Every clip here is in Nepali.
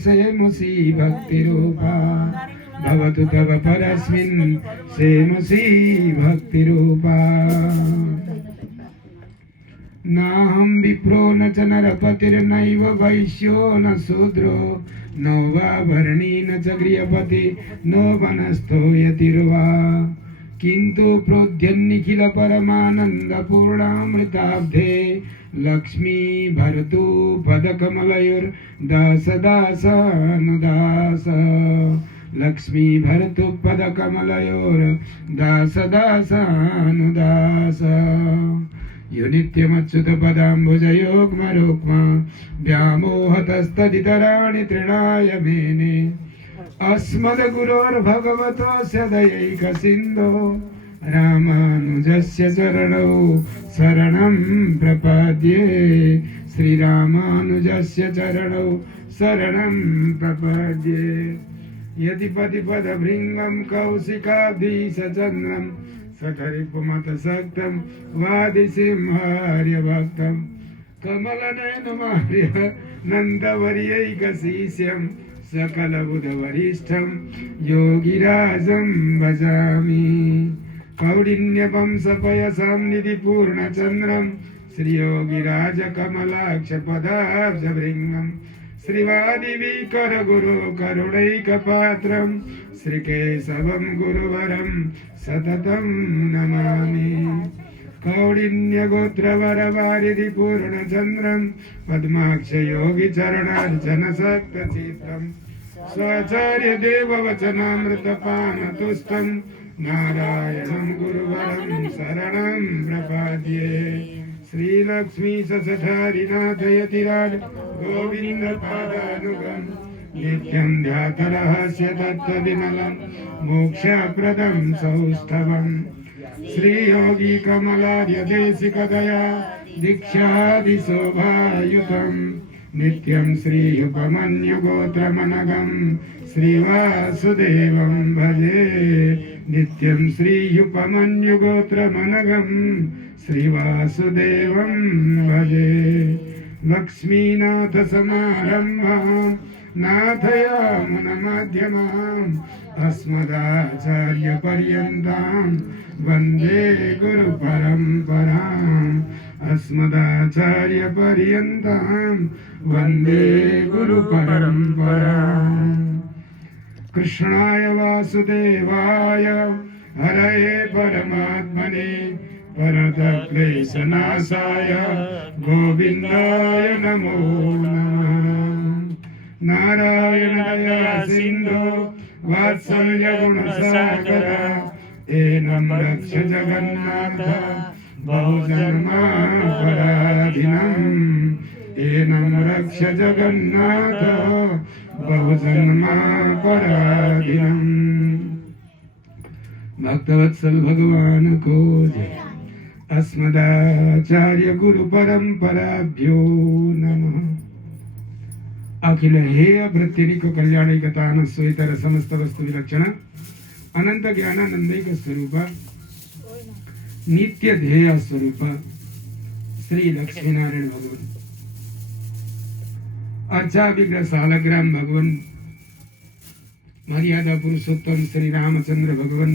सेमुषी भक्तिरूपा भवतु तव परस्मिन् सेमुषी भक्तिरूपा नाहं विप्रो न च नरपतिर्नैव वैश्यो न शूद्रो नो वा वर्णी न च गृहपति नो वनस्थो यतिर्वा किन्तु प्रोद्यन्निखिल परमानन्दपूर्णामृताब्धे लक्ष्मी भरतु पदकमलयोर्दास दासानुदास लक्ष्मी भरतु पदकमलयोर्दास दासानुदास यो नित्यमच्युत पदाम्बुजयोग्मरुक्म व्यामोहतस्तदितराणि तृणाय मेने अस्मद्गुरोर्भगवतोऽस्य दयैकसिन्धो रामानुजस्य चरणौ शरणं प्रपद्ये श्रीरामानुजस्य चरणौ शरणं प्रपद्ये यतिपतिपदभृङ्गं कौशिकाब्धिसचन्द्रं सठरिपुमतसक्तं वादिसिंहार्यभक्तं कमलनयनमार्य नन्दवर्यैकशीष्यं सकलबुधवरिष्ठं योगिराजं भजामि कौडिन्यवंशपयसां निधिपूर्णचन्द्रं श्रीयोगिराजकमलाक्षपदाब्जभृङ्गं श्रीवादिवीकरगुरो करुणैकपात्रं श्रीकेशवं गुरुवरं सततं नमामि कौडिन्यगोत्रवरवारिधिपूर्णचन्द्रं पद्माक्षयोगिचरणार्चनसक्तचित्तं स्वाचार्यदेववचनामृतपानतुष्टं नारायणं गुरुवरं शरणं प्रपद्ये श्रीलक्ष्मी ससठारिनाथयतिराज गोविन्दपादानुगं नित्यं ध्यातरहस्य तत्त्वविमलं मोक्षप्रदं सौष्ठवम् श्रीयोगी कमलार्य देशिकदया दीक्षादिशोभायुतं नित्यं श्रीयुपमन्युगोत्रमनघं श्रीवासुदेवं भजे नित्यं श्रीयुपमन्युगोत्रमनघं श्रीवासुदेवं भजे लक्ष्मीनाथसमारम्भां नाथयामुनमध्यमाम् अस्मदाचार्यपर्यन्तां वन्दे गुरुपरम्पराम् अस्मदाचार्यपर्यन्तां वन्दे गुरुपरम्पराम् कृष्णाय वासुदेवाय हरये परमात्मने परतक्लेशनाशाय गोविन्दाय नमो नमः नारायण दया सिन्धो वात्सल्यगुणसागर एनं रक्ष जगन्नाथ बहुजन्मापराधिनम् एनं रक्ष जगन्नाथ बहुजन्मापराधिनम् भक्तवत्सल भगवान को जय अस्मदाचार्य गुरु परंपराभ्यो नमः अखिल हेय भृत्यनिक कल्याणैकतान स्वेतर समस्त वस्तु विलक्षण अनंत ज्ञानानंदैक स्वरूप नित्य ध्येय स्वरूप श्री लक्ष्मीनारायण भगवान अर्चा विग्रह सालग्राम भगवान मर्यादा पुरुषोत्तम श्री रामचंद्र भगवान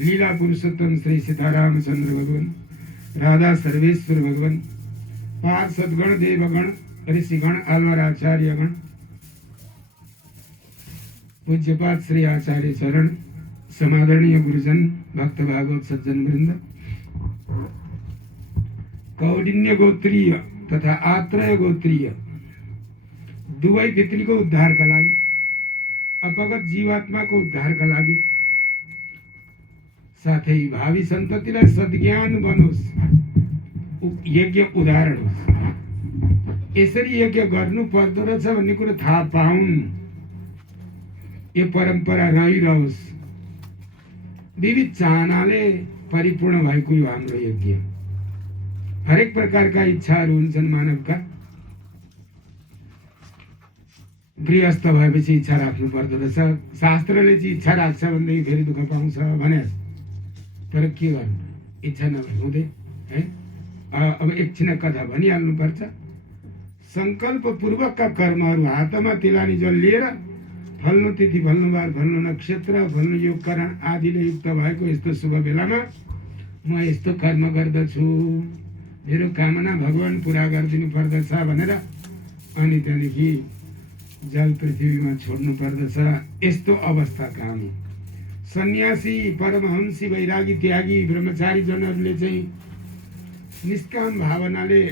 लीला पुरुषोत्तम श्री सीतारामचंद्र भगवान राधा सर्वेश्वर भगवान पार्षदगण देवगण ऋषिगण आल्वार आचार्यगण पूज्यपाद श्री आचार्य चरण समादरणीय गुरुजन भक्त भागवत सज्जन वृंद कौडिन्य गोत्रीय तथा आत्रेय गोत्रीय दुवै व्यक्ति को उद्धार का लागि अपगत जीवात्मा को उद्धार का लागि साथै भावी सन्ततिलाई सद्ज्ञान बनोस् यज्ञ उदाहरण होस् यसरी यज्ञ गर्नु पर्दो रहेछ भन्ने कुरा थाहा पाउन् यो परम्परा रहिरहोस् विविध चाहनाले परिपूर्ण भएको यो हाम्रो यज्ञ हरेक प्रकारका इच्छाहरू हुन्छन् मानवका गृहस्थ भएपछि इच्छा राख्नु पर्दो रहेछ शास्त्रले चाहिँ इच्छा राख्छ भनेदेखि फेरि दुःख पाउँछ भने तर के गर्नु इच्छा नभए हुँदै है अब एकछिन कथा भनिहाल्नु पर्छ सङ्कल्पपूर्वकका कर्महरू हातमा तिलानी जल लिएर फल्नु तिथि, फल्नु बार, फल्नु नक्षत्र, फल्नु योग करण आदिले युक्त भएको यस्तो शुभ बेलामा म यस्तो कर्म गर्दछु, मेरो कामना भगवान पुरा गरिदिनु पर्दछ भनेर अनि त्यहाँदेखि जल पृथ्वीमा छोड्नु पर्दछ। यस्तो अवस्था काम हो। सन्यासी, परमहंसी, वैरागी, त्यागी, ब्रह्मचारी जनहरूले चाहिँ निष्काम भावनाले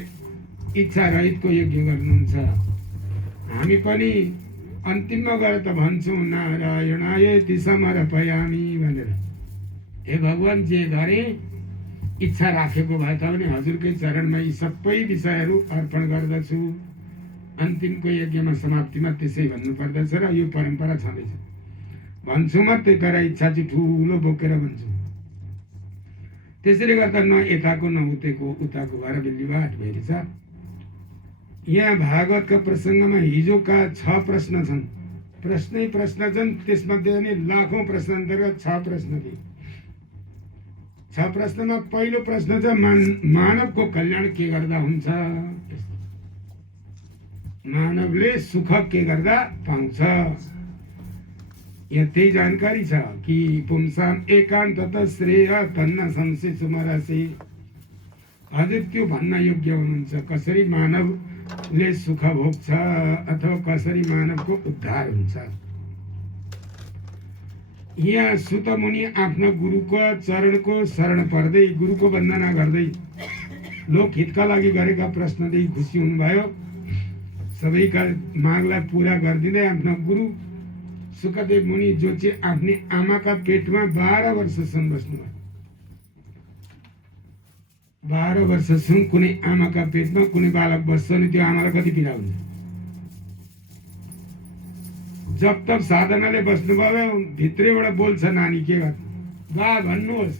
इच्छा रहितको यज्ञ गर्नुहुन्छ। हामी पनि अन्तिममा गएर त भन्छौँ नारायणाय समर्पयामि भनेर, हे भगवान जे गरे इच्छा राखेको भए तापनि हजुरकै चरणमा यी सबै विषयहरू अर्पण गर्दछु। अन्तिमको यज्ञमा समाप्तिमा त्यसै भन्नुपर्दछ र यो परम्परा छँदैछ। भन्छु मात्रै तर इच्छा चाहिँ ठुलो बोकेर भन्छु। त्यसैले गर्दा न यताको न उताको भएर बिल्लीबाट भइरहेछ। यहाँ भागवतका प्रसङ्गमा हिजोका 6 प्रश्न छन्, प्रश्नै प्रश्न छन्। त्यसमध्ये पनि लाखौं प्रश्न अन्तर्गत 6 प्रश्न थिए। 6 प्रश्नमा पहिलो प्रश्न छ मानवको कल्याण के गर्दा हुन्छ, मानवले सुख के गर्दा पाउँछ। यहाँ त्यही जानकारी छ कि पुंसाम एकान्तत श्रेय तन्न संशय सुमरासे। हजुर त्यो भन्न योग्य हुनुहुन्छ कसरी मानवले सुख भोग्छ अथवा कसरी मानवको उद्धार हुन्छ। यहाँ सुत मुनि आफ्नो गुरुको चरणको शरण पर्दै गुरुको वन्दना गर्दै लोकहितका लागि गरेका प्रश्नदेखि खुसी हुनुभयो। सबैका मागलाई पुरा गरिदिँदै आफ्नो गुरु सुखदेव मुनि जो चाहिँ आफ्नै आमाका पेटमा 12 वर्षसम्म बस्नुभयो। 12 वर्षसम्म कुनै आमाका पेटमा कुनै बालक बस्छ भने त्यो आमालाई कति पीडा हुन्छ। जब तक साधनाले बस्नुभयो भित्रैबाट बोल्छ नानी के गर्नु, बा भन्नुहोस्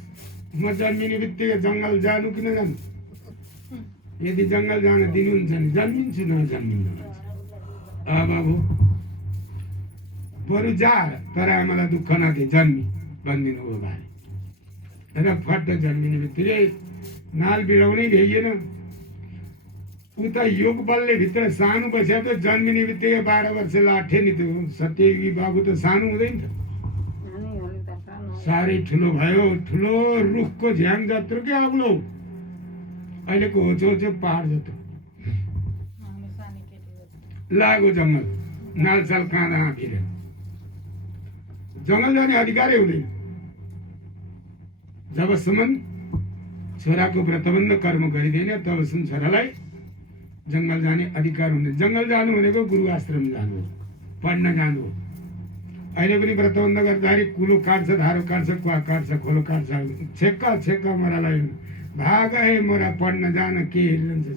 म जन्मिने बित्तिकै जङ्गल जानु कि नजानु, यदि जङ्गल जान दिनुहुन्छ भने जन्मिन्छु, नजन्मिन्न बाबु बरु जा तर आमालाई दुःख नदे जन्मी भनिदिनु हो भाइ। र फट्ट जन्मिने बित्तिकै नाल बिडाउनै भ्याइएन। उता योग बलले भित्र सानो बस्या त जन्मिने बित्तिकै 12 वर्ष लाठे नि त्यो सत्ययुगी बाबु त सानो हुँदैन त, साह्रै ठुलो भयो। ठुलो रुखको झ्याङ जत्रो के अग्लो, अहिलेको होचो पहाड जत्रो लागो जङ्गल, नालसाल काँदा हाँफिर जङ्गल जाने अधिकारै हुँदैन। जबसम्म छोराको व्रतबन्ध कर्म गरिँदैन तबसम्म छोरालाई जङ्गल जाने अधिकार हुँदैन। जङ्गल जानु भनेको गुरु आश्रम जानु हो, पढ्न जानु हो। अहिले पनि व्रतबन्ध गर्दाखेरि कुलो काट्छ, धारो काट्छ, कुवा काट्छ, खोलो काट्छ, छेक्का मोरालाई भाग है मोरा पढ्न जान के हेर्नुहुन्छ।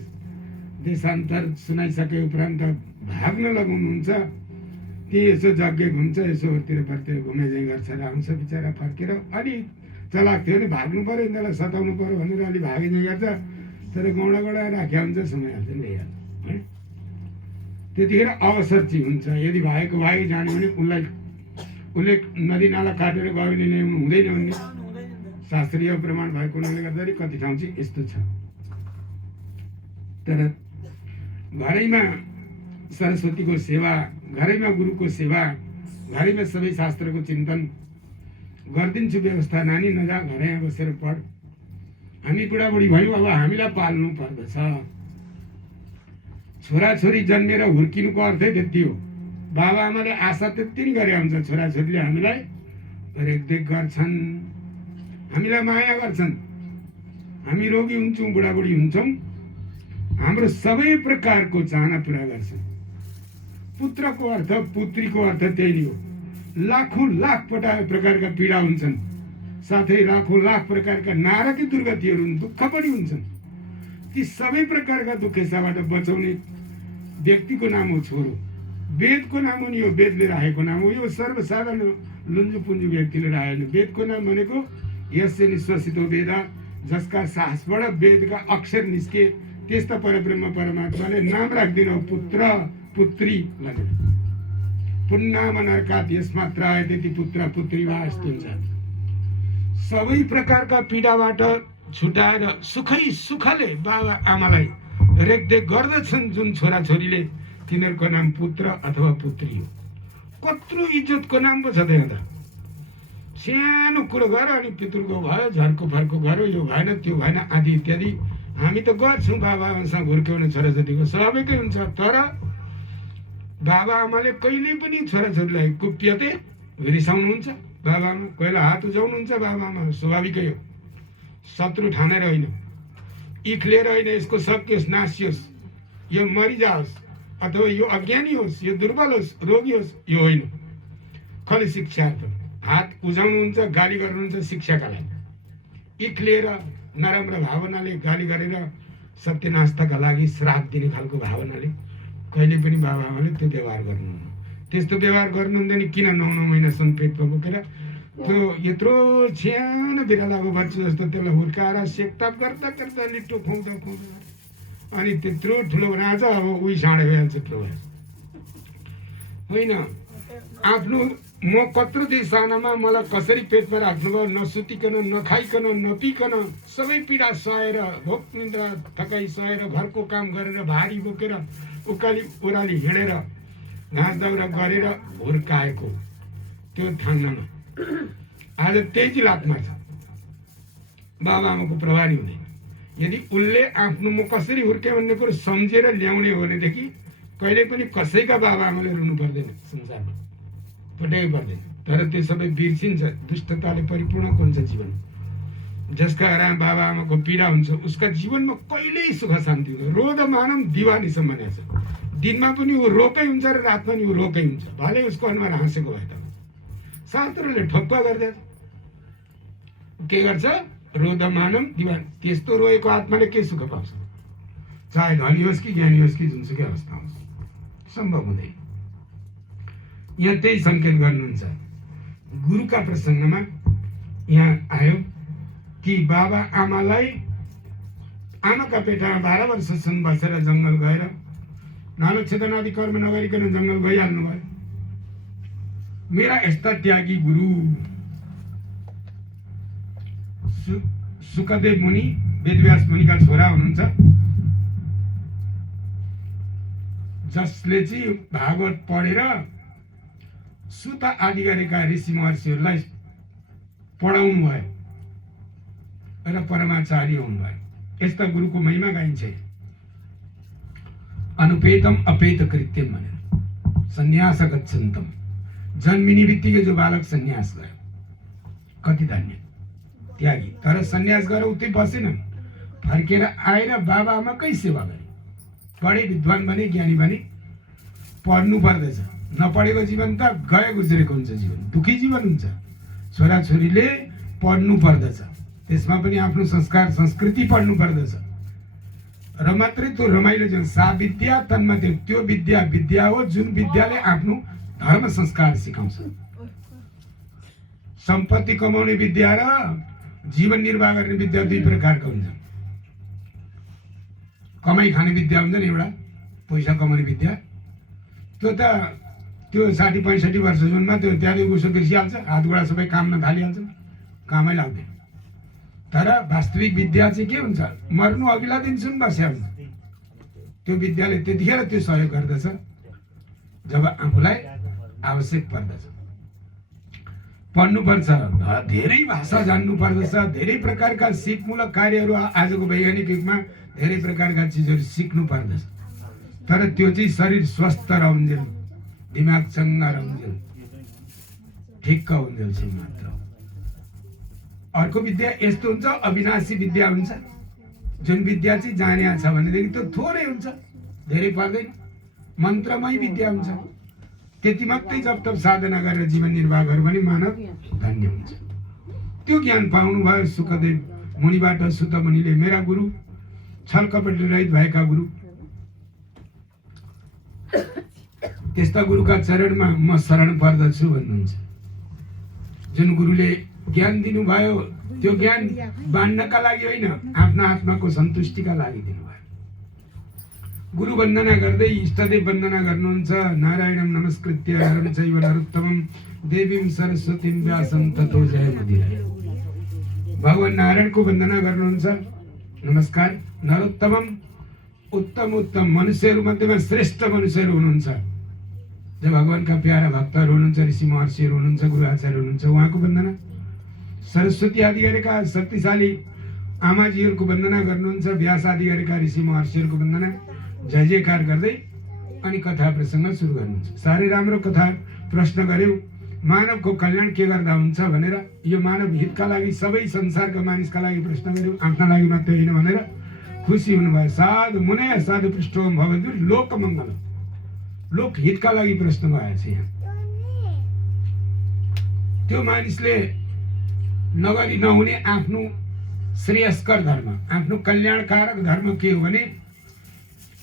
देशान्तर सुनाइसके उपरान्त भाग्न लगाउनुहुन्छ कि यसो जग्गे घुम्छ, यसो फर्तिर घुमे चाहिँ गर्छ र आउँछ बिचरा फर्केर। अलि चलाक थियो भने भाग्नु पऱ्यो, यिनीहरूलाई सताउनु पऱ्यो भनेर अलि भागे चाहिँ गर्छ। तर गौडा राख्या हुन्छ, समय हाल्छ ल्याइहाल्छ है। त्यतिखेर अवसर चाहिँ हुन्छ। यदि भाइको भाइ जाने भने उसले नदी नाला काटेर गयो भने ल्याउनु हुँदैन भन्ने शास्त्रीय प्रमाण भएको हुनाले गर्दाखेरि कति ठाउँ चाहिँ यस्तो छ। तर घरैमा सरस्वतीको सेवा, घरैमा गुरुको सेवा, घरैमा सबै शास्त्रको चिन्तन गरिदिन्छु व्यवस्था। नानी नजा, घरै बसेर पढ। हामी बुढाबुढी भयौँ, अब हामीलाई पाल्नु पर्दछ। छोराछोरी जन्मेर हुर्किनुको अर्थै त्यति हो। बाबा आमाले आशा त्यति नै गरे हुन्छ, छोराछोरीले हामीलाई रेखदेख गर्छन्, हामीलाई माया गर्छन्। हामी रोगी हुन्छौँ, बुढाबुढी हुन्छौँ, हाम्रो सबै प्रकारको चाहना पुरा गर्छन्। पुत्रको अर्थ, पुत्रीको अर्थ त्यही नै हो। लाखौं लाख प्रकारका पीडा हुन्छन्, साथै लाखौं लाख प्रकारका नारकी दुर्गतिहरू, दुःख पनि हुन्छन्। ती सबै प्रकारका दुःखेसाबाट बचाउने व्यक्तिको नाम हो छोरो। वेदको नाम हो नि, यो वेदले राखेको नाम हो। यो सर्वसाधारण लुन्जु पुन्जु व्यक्तिले राखेन। वेदको नाम भनेको यस्य निश्वसितो वेद, जसका साहसबाट वेदका अक्षर निस्के त्यस्ता परब्रह्म परमात्माले नाम राखिदिनु पुत्र पुत्री भनेर। पुन्नाम नरकात् यस्मात् त्रायते पुत्र पुत्री वा अस्ति। सबै प्रकारका पीडाबाट छुटाएर सुखै सुखले बाबा आमालाई रेखदेख गर्दछन् जुन छोराछोरीले तिनीहरूको नाम पुत्र अथवा पुत्री हो। कत्रो इज्जतको नाम पो छ त्यहाँ त। सानो कुरो गर अनि पितृको भयो, झर्को फर्को गऱ्यो, यो भएन त्यो भएन आदि इत्यादि। हामी त गर्छौँ बाबा आमासँग हुर्क्याउने छोराछोरीको स्वाभाविकै हुन्छ। तर बाबा आमाले कहिले पनि छोराछोरीलाई कुप्यते रिसाउनुहुन्छ। बाबा आमा कोहीलाई हात उठाउनुहुन्छ, बाबा आमा स्वाभाविकै हो। शत्रु ठानेर होइन, इख लिएर होइन, यसको सकियोस् नासियोस्, यो मरिजाओस् अथवा यो अज्ञानी होस्, यो दुर्बल होस्, रोगी होस्, यो होइन। खालि शिक्षार्थ हात उजाउनुहुन्छ, गाली गर्नुहुन्छ शिक्षाका लागि। इख लिएर नराम्रो भावनाले गाली गरेर सत्यनाशका लागि श्राप दिने खालको भावनाले कहिले पनि बाबा आमाले त्यो व्यवहार गर्नुहुन्न। त्यस्तो व्यवहार गर्नुहुँदैन। किन 9-9 महिनासम्म पेटमा बोकेर त्यो यत्रो सानो बिरालाको बच्चा जस्तो त्यसलाई हुर्काएर सेकताप गर्दा गर्दा लिट्टो खुवाउँदा खुवाउँदा अनि त्यत्रो ठुलो बनाएछ। अब उही साँडे भइहाल्छ ठुलो भएर होइन। आफ्नो म कत्रो दिन सानामा मलाई कसरी पेटमा राख्नुभयो, नसुतिकन नखाइकन नपिकन सबै पीडा सहेर भोक निन्द्रा थकाइ सहेर घरको काम गरेर भारी बोकेर उकाली ओह्राली हिँडेर घाँस दाउरा गरेर हुर्काएको त्यो थाङ्नामा आज त्यही जिल्लामा छ। बाबा आमाको प्रभाव नै हुँदैन। यदि उसले आफ्नो म कसरी हुर्केँ भन्ने कुरो सम्झेर ल्याउने हो भनेदेखि कहिले पनि कसैका बाबा आमाले रुनु पर्दैन संसारमा, पटकै पर्दैन। तर त्यो सबै बिर्सिन्छ। दुष्टताले परिपूर्ण हुन्छ जीवन। जसका आराम बाबा आमाको पीडा हुन्छ उसका जीवनमा कहिल्यै सुख शान्ति हुँदैन। रोद मानव दिवानीसम्म छ। दिनमा पनि ऊ रोकै हुन्छ र रातमा पनि ऊ रोकै हुन्छ। भले उसको अनुहार हाँसेको भए तापनि शास्त्रले ठोक्का गर्दैछ। के गर्छ? रोद मानव दिवानी। त्यस्तो रोएको आत्माले के सुख पाउँछ? चाहे धनी होस् कि ज्ञानी होस् कि जुनसुकै अवस्था होस्, सम्भव हुँदैन। यहाँ त्यही सङ्केत गर्नुहुन्छ। गुरुका प्रसङ्गमा यहाँ आयो कि बाबा आमालाई आमाका पेटमा 12 वर्षसम्म बसेर जङ्गल गएर नालच्छेदन आदि कर्म नगरिकन जङ्गल गइहाल्नु भयो। मेरा यस्ता त्यागी गुरु सुखदेव मुनि वेदव्यास मुनिका छोरा हुनुहुन्छ, जसले चाहिँ भागवत पढेर सुत आदि गरेका ऋषि महर्षिहरूलाई पढाउनु भयो र परमाचार्य हुनुभयो। यस्ता गुरुको महिमा गाइन्छ। अनुपेतम अपेत कृत्यम भनेर सन्यास गच्छन्तम। जन्मिने बित्तिकै जो बालक सन्यास गयो, कति धन्य त्यागी। तर सन्यास गरेर उतै बसेन, फर्केर आएर बाबा आमाकै सेवा गरे। पढे विद्वान बने, ज्ञानी बने। पढ्नु पर्दछ। नपढेको जीवन त गए गुज्रेको हुन्छ, जीवन दुखी जीवन हुन्छ। छोराछोरीले पढ्नु पर्दछ, त्यसमा पनि आफ्नो संस्कार संस्कृति पढ्नु पर्दछ र मात्रै त्यो रमाइलो जीवन। सा विद्या तन्मध्ये, त्यो विद्या विद्या हो जुन विद्याले आफ्नो धर्म संस्कार सिकाउँछ। सम्पत्ति कमाउने विद्या र जीवन निर्वाह गर्ने विद्या दुई प्रकारको हुन्छ। कमाई खाने विद्या हुन्छ नि एउटा, पैसा कमाउने विद्या। त्यो त त्यो 60-65 वर्ष जुनमा त्यो त्यहाँदेखि उसो बिर्सिहाल्छ, हात गोडा सबै काममा थालिहाल्छ, कामै लाग्दैन। तर वास्तविक विद्या चाहिँ के हुन्छ? मर्नु अघिल्ला दिनसम्म बस्या हुन्छ। त्यो विद्याले त्यतिखेर त्यो सहयोग गर्दछ जब आफूलाई आवश्यक पर्दछ। पढ्नुपर्छ, धेरै भाषा जान्नु पर्दछ, धेरै प्रकारका सिपमूलक कार्यहरू आजको वैज्ञानिक युगमा धेरै प्रकारका चिजहरू सिक्नु पर्दछ। तर त्यो चाहिँ शरीर स्वस्थ रहन्जेल, दिमाग चङ्गा रहन्जेल, ठिक्क हुन्जेल चाहिँ मात्र। अर्को विद्या यस्तो हुन्छ, अविनाशी विद्या हुन्छ, जुन विद्या चाहिँ जानिया छ भनेदेखि त्यो थोरै हुन्छ, धेरै पर्दैन, मन्त्रमय विद्या हुन्छ। त्यति मात्रै जब तब साधना गरेर जीवन निर्वाह गर्यो भने मानव धन्य हुन्छ। त्यो ज्ञान पाउनु भयो सुखदेव मुनिबाट। सुत मुनिले मेरा गुरु, छल कपट रहित भएका गुरु, त्यस्ता गुरुका चरणमा म शरण पर्दछु भन्नुहुन्छ। जुन गुरुले ज्ञान दिनुभयो त्यो ज्ञान बाँड्नका लागि होइन, आफ्ना आत्माको सन्तुष्टिका लागि दिनुभयो। गुरु वन्दना गर्दै इष्टदेव वन्दना गर्नुहुन्छ। नारायणं नमस्कृत्य नरं चैव नरोत्तमं देवीं सरस्वतीं व्यासं ततो जयमुदीरये। भगवान नारायणको वन्दना गर्नुहुन्छ, नमस्कार। नरोत्तमम उत्तम उत्तम मनुष्यहरू मध्येमा श्रेष्ठ मनुष्यहरू हुनुहुन्छ, जो भगवानका प्यारा भक्तहरू हुनुहुन्छ, ऋषि महर्षिहरू हुनुहुन्छ, गुरु आचार्य हुनुहुन्छ, उहाँको वन्दना। सरस्वती आदि गरेका शक्तिशाली आमाजीहरूको वन्दना गर्नुहुन्छ, व्यास आदि गरेका ऋषि महर्षिहरूको वन्दना जय जयकार गर्दै अनि कथा प्रसङ्ग सुरु गर्नुहुन्छ। साह्रै राम्रो कथा प्रश्न गर्यौ, मानवको कल्याण के गर्दा हुन्छ भनेर। यो मानव हितका लागि, सबै संसारका मानिसका लागि प्रश्न गर्यौ, आफ्ना लागि मात्रै होइन भनेर खुसी हुनुभयो। साधु मुनय साधु पृष्ठोम भवन्तु लोकमङ्गल, लोक हितका लागि प्रश्न गएको छ यहाँ। त्यो मानिसले नगरी नहुने आफ्नो श्रेयस्कर धर्म, आफ्नो कल्याणकारक धर्म के हो भने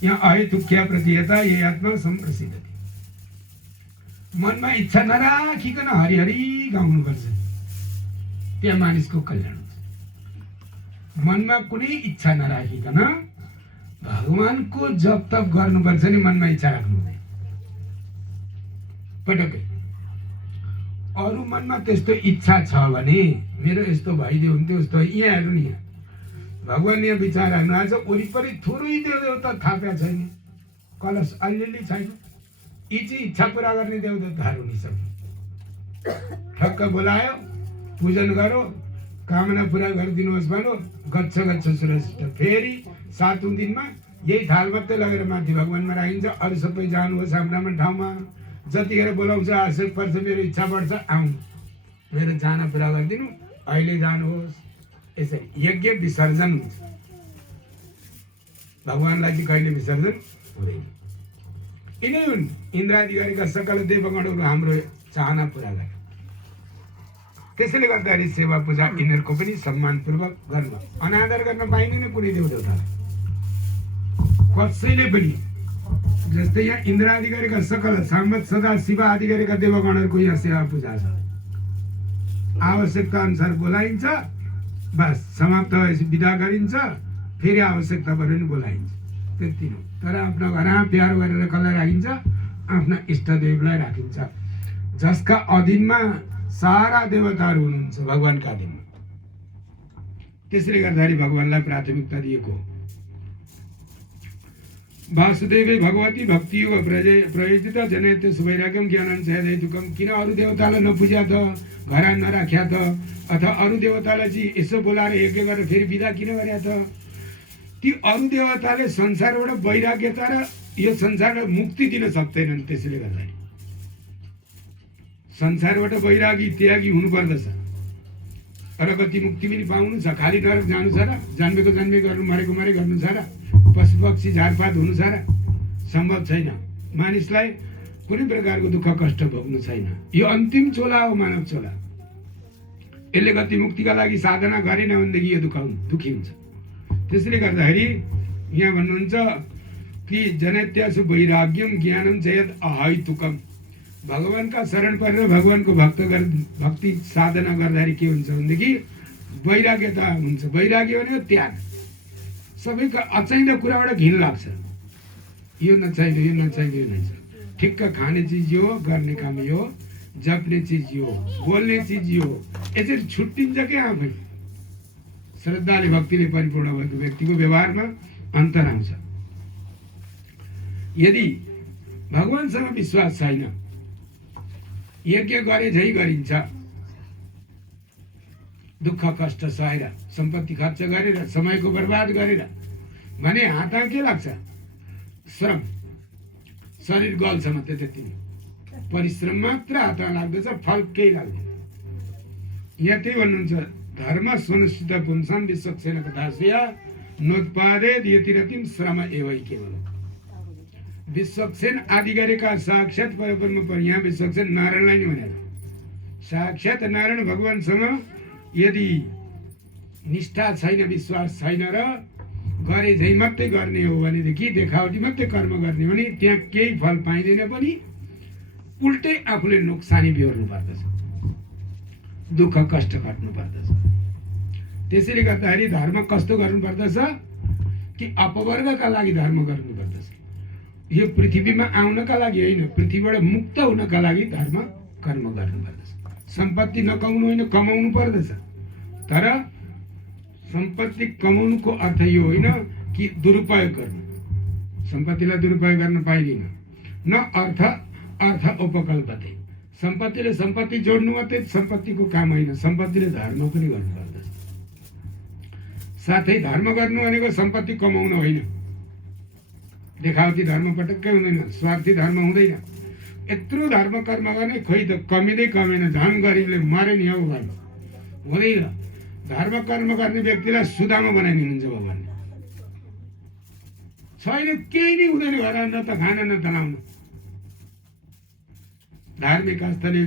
यहाँ अहेतुक्या प्रतिहता ये आत्मा सम्प्रसिद्धति। मनमा इच्छा नराखिकन हरिहरि गाउनुपर्छ, त्यहाँ मानिसको कल्याण हुन्छ। मनमा कुनै इच्छा नराखिकन भगवानको जप तप गर्नुपर्छ नि, मनमा इच्छा राख्नु हुँदैन पटक्कै। अरू मनमा त्यस्तो इच्छा छ भने मेरो यस्तो भइदियो हुन्थ्यो, उस्तो यहाँ हेर्नु नि, यहाँ भगवान यहाँ विचार हाल्नु आज वरिपरि थोरै देवदेवता थाप्या छैन, कलश अलिअलि छैन, यी चाहिँ इच्छा पुरा गर्ने देवदेवताहरू हुनिसक्यो। ठक्क बोलायो, पूजन गरो, कामना पुरा गरिदिनुहोस् भनो, गच्छ गच्छ श्रेष्ठ। फेरि 7औं दिनमा यही थाल मात्रै लगेर माथि भगवानमा राखिन्छ, अरू सबै जानुहोस् आफ्नो आफ्नो ठाउँमा, जतिखेर बोलाउँछ आवश्यक पर्छ, मेरो इच्छा पर्छ आउनु, मेरो चाहना पुरा गरिदिनु, अहिले जानुहोस्। यसरी यज्ञ विसर्जन हुन्छ, भगवानलाई चाहिँ कहिले विसर्जन हुँदैन। यिनै हुन् इन्द्रादि गरेका सकल देवगणहरू हाम्रो चाहना पुरा गरे। त्यसैले गर्दाखेरि सेवा पूजा यिनीहरूको पनि सम्मानपूर्वक गर्न, अनादर गर्न पाइँदैन कुनै देवदेवतालाई कसैले पनि। जस्तै यहाँ इन्द्रादि गरेका सकल सामत सदा शिव आदि गरेका देवगणहरूको यहाँ सेवा पूजा छ, आवश्यकता अनुसार बोलाइन्छ, बस समाप्त भएपछि विदा गरिन्छ, फेरि आवश्यकता पऱ्यो भने बोलाइन्छ, त्यति हो। तर आफ्नो घरमा प्यारो गरेर कसलाई राखिन्छ? आफ्ना इष्टदेवलाई राखिन्छ, जसका अधीनमा सारा देवताहरू हुनुहुन्छ, भगवानका अधीनमा। त्यसैले गर्दाखेरि भगवानलाई प्राथमिकता दिएको। वासुदेवे भगवती भक्ति योग प्रयोजित जनयते सुवैराग्यम ज्ञानं चेदेतुकम। किन अरू देवतालाई नपुज्या त, घरमा नराख्या त, अथवा अरू देवतालाई चाहिँ यसो बोलाएर यज्ञ गरेर फेरि विदा किन गर्या त? ती अरू देवताले संसारबाट वैराग्यता र यो संसारलाई मुक्ति दिन सक्दैनन्। त्यसैले गर्दाखेरि संसारबाट वैरागी त्यागी हुनुपर्दछ र गति मुक्ति पनि पाउनु छ। खाली नरक जानु छ र, जन्मेको जन्मे गर्नु, मरेको मरे गर्नु छ र, पशु पक्षी झारपात हुनु छ र? सम्भव छैन। मानिसलाई कुनै प्रकारको दुःख कष्ट भोग्नु छैन। यो अन्तिम चोला हो, मानव चोला। यसले गति मुक्तिका लागि साधना गरेन भनेदेखि यो दुःखी हुन्छ। त्यसैले गर्दाखेरि यहाँ भन्नुहुन्छ कि जनत्यासु वैराग्यम ज्ञानम चयत अहैतुकम। भगवानका शरण परेर भगवानको भक्ति साधना गर्दाखेरि के हुन्छ भनेदेखि वैराग्यता हुन्छ। वैराग्य भनेको त्याग, सबैको अचाहिँदो कुराबाट घिन लाग्छ, यो नचाहिँदो, यो नचाहिँदो, यो नचाहिँदो। ठिक्क खाने चिज यो हो, गर्ने काम यो हो, जप्ने चिज यो हो, बोल्ने चिज यो हो। यसरी छुट्टिन्छ क्या आफै। श्रद्धाले भक्तिले परिपूर्ण भएको व्यक्तिको व्यवहारमा अन्तर आउँछ। यदि भगवानसँग विश्वास छैन, यज्ञ गरे झै गरिन्छ, दुःख कष्ट सहेर, सम्पत्ति खर्च गरेर, समयको बर्बाद गरेर भने हातमा के लाग्छ? श्रम, शरीर गल्छ मात्रै, त्यति नै। परिश्रम मात्र हातमा लाग्दछ, फल केही लाग्दैन। यहाँ त्यही भन्नुहुन्छ, धर्म सुनिश्चित पुंसाम विश्वक्सेन कथाश्रिया नोत्पादेत यतिरतिम श्रम एवै केवल। विश्वक्सेन आदि गरेका साक्षात परब्रह्म पर, यहाँ विश्वक्सेन नारायणलाई नै भनेर, साक्षात नारायण भगवानसँग यदि निष्ठा छैन, विश्वास छैन र गरे झै मात्रै गर्ने हो भनेदेखि, देखावटी मात्रै कर्म गर्ने भने त्यहाँ केही फल पाइँदैन पनि, उल्टै आफूले नोक्सानी बिहोर्नु पर्दछ, दुःख कष्ट खट्नु पर्दछ। त्यसैले गर्दाखेरि धर्म कस्तो गर्नु पर्दछ कि अपवर्गका लागि धर्म गर्नु पर्दछ। यो पृथ्वीमा आउनका लागि होइन, पृथ्वीबाट मुक्त हुनका लागि धर्म कर्म गर्नु पर्दछ। सम्पत्ति नकमाउनु होइन, कमाउनु पर्दछ। तर सम्पत्ति कमाउनुको अर्थ यो होइन कि दुरुपयोग गर्नु। सम्पत्तिलाई दुरुपयोग गर्न पाइँदैन। न अर्थ अर्थ उपकल्पते। सम्पत्तिले सम्पत्ति जोड्नु मात्रै सम्पत्तिको काम होइन, सम्पत्तिले धर्म पनि गर्नुपर्दछ। साथै धर्म गर्नु भनेको सम्पत्ति कमाउन होइन। देखावटी धर्म पटक्कै हुँदैन, स्वार्थी धर्म हुँदैन। यत्रो धर्म कर्म गर्ने, खोइ त कमिँदै कमेन, झन् गरिबले मरे नि हौ गर्नु हुँदैन। धर्म कर्म गर्ने व्यक्तिलाई सुदामा बनाइदिनुहुन्छ भगवान्ले। छैन, केही नै हुँदैन घर, न त खान न त लाउन। धार्मिक अवस्थाले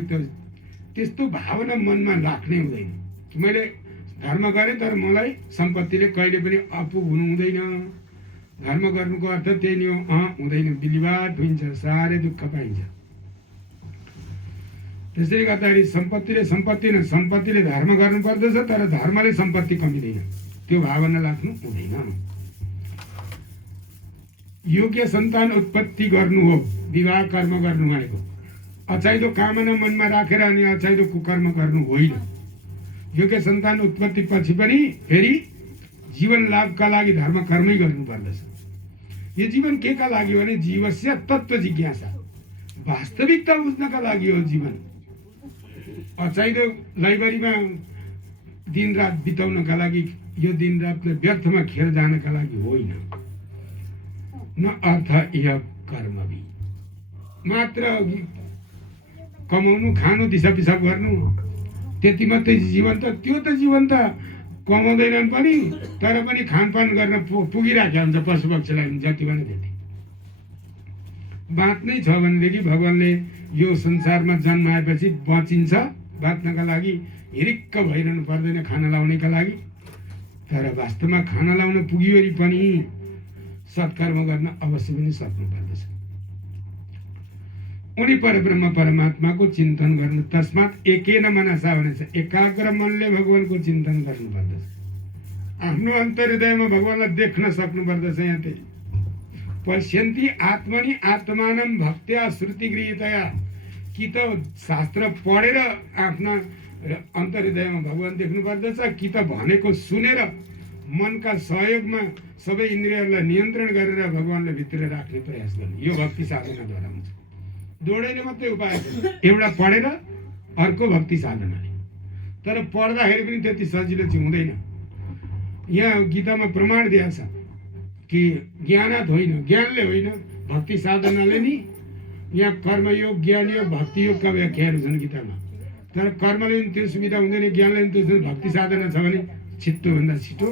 त्यस्तो भावना मनमा राख्नै हुँदैन कि मैले धर्म गरेँ तर मलाई सम्पत्तिले कहिले पनि अपुग हुनु हुँदैन। धर्म गर्नुको अर्थ त्यही नै हो। हुँदैन, बिलिवाट हुन्छ, साह्रै दुःख पाइन्छ। त्यसैले गर्दाखेरि सम्पत्तिले धर्म गर्नुपर्दछ, तर धर्मले सम्पत्ति कमिँदैन, त्यो भावना राख्नु हुँदैन। योग्य सन्तान उत्पत्ति गर्नु हो विवाह कर्म गर्नु भनेको। अचाहिँदो कामना मनमा राखेर अनि अचाहिँदो कुकर्म गर्नु होइन। योग्य सन्तान उत्पत्ति पछि पनि फेरि जीवन लाभका लागि धर्म कर्मै गर्नुपर्दछ। यो जीवन के का लागि भने जीवस्य तत्त्व जिज्ञासा, वास्तविकता बुझ्नका लागि हो जीवन। अचाहिँदो लाइब्रेरीमा दिनरात बिताउनका लागि, यो दिनरातलाई व्यर्थमा खेर जानका लागि होइन। न अर्थ यह कर्म भी मात्र कमाउनु, खानु, दिशा पिसाब गर्नु, त्यति मात्रै जीवन त? त्यो त जीवन त कमाउँदैनन् पनि, तर पनि खानपान गर्न पुगिराखेको हुन्छ पशुपक्षीलाई, जति भने त्यति। बाँच्नै छ भनेदेखि भगवान्ले यो संसारमा जन्माएपछि बाँचिन्छ, बाँच्नका लागि हिरिक्क भइरहनु पर्दैन खाना लाउनेका लागि। तर वास्तवमा खाना लाउन पुगिवरी पनि सत्कर्म गर्न अवश्य पनि सक्नुपर्दछ। उनी परब्रह्म परमात्माको चिन्तन गर्नु। तस्मात् एकेन मनसा भनेछ, एकाग्र मनले भगवानको चिन्तन गर्नुपर्दछ। आफ्नो अन्तर्हृदयमा भगवानलाई देख्न सक्नुपर्दछ। यहाँ त्यही पश्यन्ति आत्मनि आत्मानं भक्त्या श्रुतिगृहीतया। कि त शास्त्र पढेर आफ्ना अन्तर्हृदयमा भगवान देख्नुपर्दछ, कि त भनेको सुनेर मनका सहयोगमा सबै इन्द्रियहरूलाई नियन्त्रण गरेर भगवानलाई भित्र राख्ने प्रयास गर्ने। यो भक्ति साधनाद्वारा हुन्छ। दोहोऱ्याइने मात्रै उपाय छ, एउटा पढेर अर्को भक्ति साधनाले। तर पढ्दाखेरि पनि त्यति सजिलो चाहिँ हुँदैन। यहाँ गीतामा प्रमाण दिएको छ कि ज्ञानात् होइन, ज्ञानले होइन, भक्ति साधनाले नि। यहाँ कर्मयोग, ज्ञानयोग, भक्ति योगका व्याख्याहरू छन् गीतामा। तर कर्मले पनि त्यो सुविधा हुँदैन, ज्ञानले पनि त्यो भक्ति साधना छ भने छिट्टोभन्दा छिटो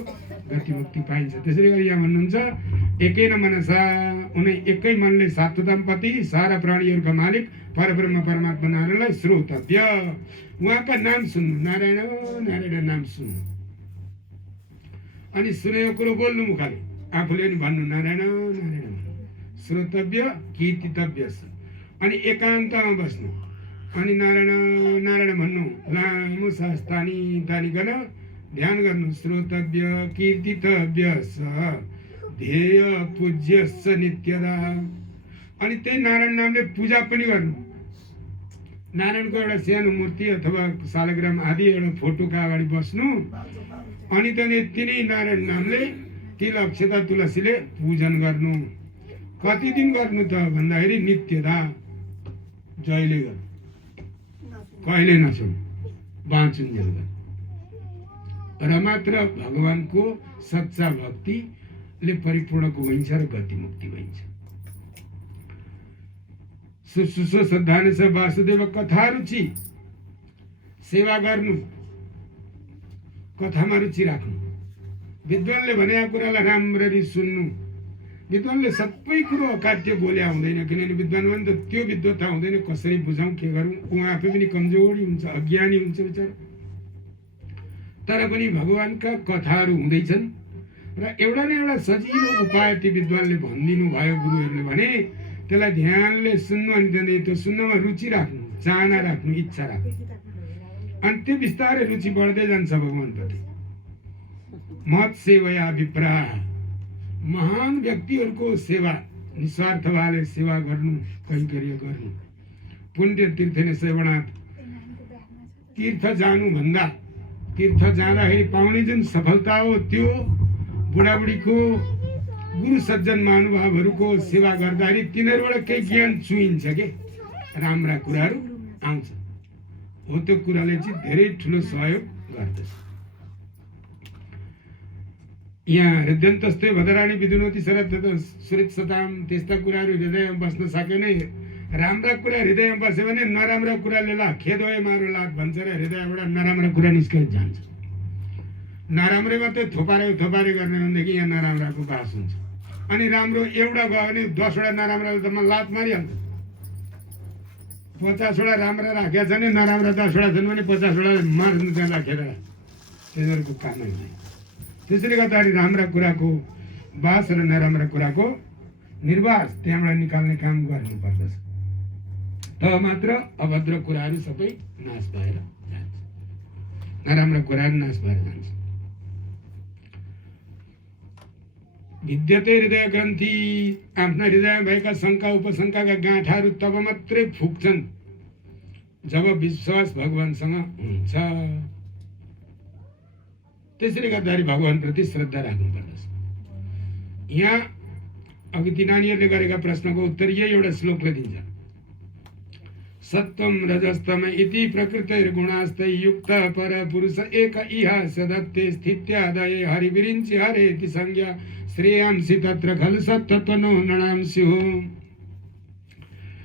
गति मुक्ति पाइन्छ। त्यसैले गर्दा यहाँ भन्नुहुन्छ एकै न मनसा, उनी एकै मनले सात्वतापति सारा प्राणीहरूका मालिक परब्रह्म परमात्मा नारायणलाई श्रोतव्य, उहाँका नाम सुन्नु, नारायण नारायण नाम सुन्नु। अनि सुनेको कुरो बोल्नु मुखले, आफूले पनि भन्नु नारायण नारायण, श्रोतव्य कीर्तितव्य। अनि एकान्तमा बस्नु, अनि नारायण नारायण भन्नु, लामो सास तानी तानिकन ध्यान गर्नु। श्रोतव्य कीर्तितव्य ध्येय पूज्य नित्यदा। अनि त्यही नारायण नामले पूजा पनि गर्नु। नारायणको एउटा सानो मूर्ति अथवा शालग्राम आदि एउटा फोटोका अगाडि बस्नु, अनि त्यहाँदेखि तिनै नारायण नामले तिल अक्षता तुलसीले पूजन गर्नु। कति दिन गर्नु त भन्दाखेरि नित्यदा, जहिले गर्नु, कहिले नछोड्नु, बाँचुन्जेल गर्नु। र मात्र भगवानको सच्चा भक्तिले परिपूर्णको भइन्छ र गति मुक्ति भइन्छ। सुसुसो श्रद्धाने छ वासुदेव कथा रुचि, सेवा गर्नु, कथामा रुचि राख्नु, विद्वानले भनेका कुरालाई राम्ररी सुन्नु। विद्वानले सबै कुरो अकाट्य बोल्या हुँदैन, किनभने विद्वान भने त त्यो विद्वता हुँदैन, कसरी बुझाउँ के गरौँ, उहाँ आफै पनि कमजोरी हुन्छ, अज्ञानी हुन्छ विचार। तर पनि भगवानका कथाहरू हुँदैछन् र एउटा न एउटा सजिलो उपाय ती विद्वानले भनिदिनु भयो गुरुहरूले भने त्यसलाई ध्यानले सुन्नु। अनि त्यहाँदेखि त्यो सुन्नमा रुचि राख्नु, चाहना राख्नु, इच्छा राख्नु, अनि त्यो बिस्तारै रुचि बढ्दै जान्छ भगवानप्रति। मत सेवया विप्रा, महान व्यक्तिहरूको सेवा, निस्वार्थ भावले सेवा गर्नु, कैङ्कर्य गर्नु। पुण्य तीर्थने सेवनाथ, तीर्थ जानु भन्दा, तीर्थ जाँदाखेरि पाउने जुन सफलता हो त्यो बुढाबुढीको गुरु सज्जन महानुभावहरूको सेवा गर्दाखेरि तिनीहरूबाट केही ज्ञान चुइन्छ के, राम्रा कुराहरू आउँछ। हो त्यो कुराले चाहिँ धेरै ठुलो सहयोग गर्दछ। यहाँ हृदयन्तस्ते भद्राणी विदुनोति शरद सुरित सताम, त्यस्ता कुराहरू हृदयमा बस्न सके नै राम्रा कुरा हृदयमा बस्यो भने नराम्रा कुराले ला खेद होए मारो लात भन्छ र हृदयबाट नराम्रा कुरा निस्केर जान्छ। नराम्रै मात्रै थोपारे गर्ने भनेदेखि यहाँ नराम्राको बास हुन्छ। अनि राम्रो एउटा गयो भने 10वटा नराम्राले त लात मारिहाल्छ। 50वटा राम्रा राखेका छन्, नराम्रा 10वटा छन् भने 50वटा मार्नु जाँदा खेर तिनीहरूको कामै नै। त्यसैले गर्दाखेरि राम्रा कुराको बास र नराम्रा कुराको निर्वास त्यहाँबाट निकाल्ने काम गर्नुपर्दछ। तब मात्र अभद्र कुराहरू सबै नाश भएर जान्छ, नराम्रा कुराहरू नाश भएर जान्छ। विद्यते हृदय ग्रन्थि, आफ्ना हृदयमा भएका शङ्का उपशङ्काका गाँठाहरू तब मात्रै फुक्छन् जब विश्वास भगवानसँग हुन्छ। त्यसैले गर्दाखेरि भगवानप्रति श्रद्धा राख्नुपर्दछ। यहाँ अघि ती नानीहरूले गरेका प्रश्नको उत्तर यही एउटा श्लोकले दिन्छ। सत्वम रजस्तम इति प्रकृतिर्गुणास्तै युक्त पर पुरुष एक इहा सदत्ते स्थित्यादये हरिविरिञ्चि हरेति संज्ञा श्रेयांसि तत्र खलु सत्तत्वनो नृणां स्युः।